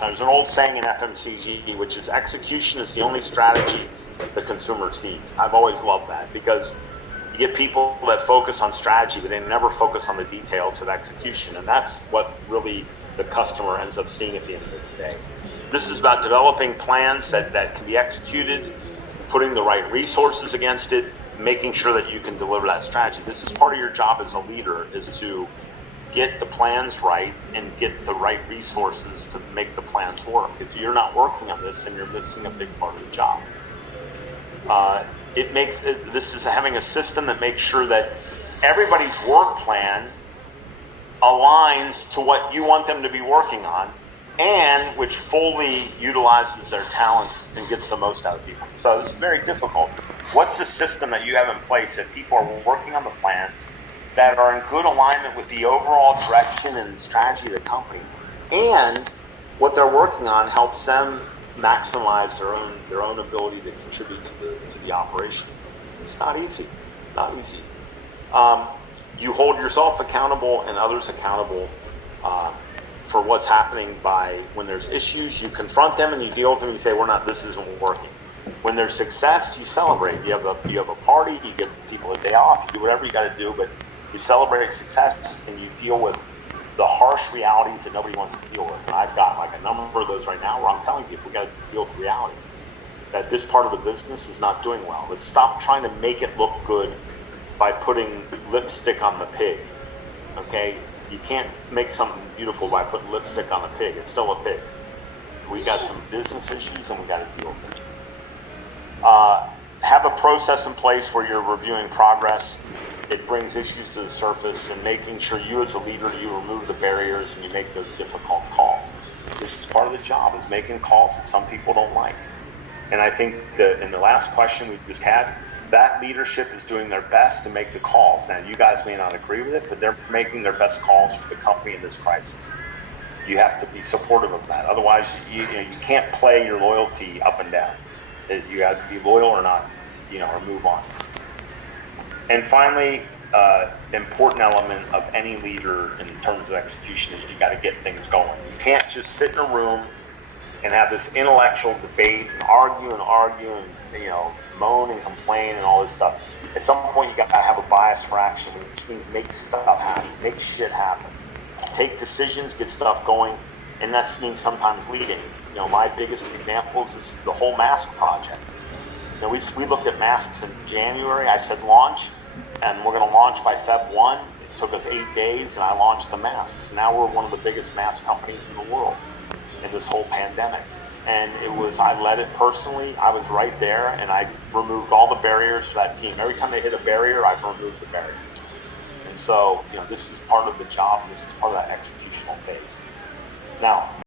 Now, there's an old saying in FMCG, which is execution is the only strategy the consumer sees. I've always loved that because you get people that focus on strategy, but they never focus on the details of execution. And that's what really the customer ends up seeing at the end of the day. This is about developing plans that can be executed, putting the right resources against it, making sure that you can deliver that strategy. This is part of your job as a leader, is to get the plans right and get the right resources to make the plans work. If you're not working on this, then you're missing a big part of the job. This is having a system that makes sure that everybody's work plan aligns to what you want them to be working on, and which fully utilizes their talents and gets the most out of people. So this is very difficult. What's the system that you have in place that people are working on the plans that are in good alignment with the overall direction and strategy of the company, and what they're working on helps them maximize their own ability to contribute to the operation? It's not easy. Not easy. You hold yourself accountable and others accountable for what's happening by when there's issues. You confront them and you deal with them. You say, this isn't working. When there's success, you celebrate. You have a party. You give people a day off. You do whatever you got to do, but you celebrate success and you deal with the harsh realities that nobody wants to deal with. And I've got like a number of those right now where I'm telling people we got to deal with reality, that this part of the business is not doing well. Let's stop trying to make it look good by putting lipstick on the pig. Okay? You can't make something beautiful by putting lipstick on a pig. It's still a pig. We got some business issues and we got to deal with it. Have a process in place where you're reviewing progress. It brings issues to the surface, and making sure you as a leader, you remove the barriers and you make those difficult calls. This is part of the job, is making calls that some people don't like. And I think that in the last question we just had, that leadership is doing their best to make the calls. Now, you guys may not agree with it, but they're making their best calls for the company in this crisis. You have to be supportive of that. Otherwise, you can't play your loyalty up and down. You have to be loyal or not, or move on. And finally, important element of any leader in terms of execution is you got to get things going. You can't just sit in a room and have this intellectual debate and argue and moan and complain and all this stuff. At some point, you got to have a bias for action, which means make stuff happen, make shit happen, take decisions, get stuff going, and that means sometimes leading. My biggest examples is the whole mask project. We looked at masks in January. I said launch, and we're going to launch by Feb 1. It took us 8 days, and I launched the masks. Now we're one of the biggest mask companies in the world in this whole pandemic. And I led it personally. I was right there, and I removed all the barriers to that team. Every time they hit a barrier, I've removed the barrier. And so, this is part of the job. This is part of that executional phase. Now,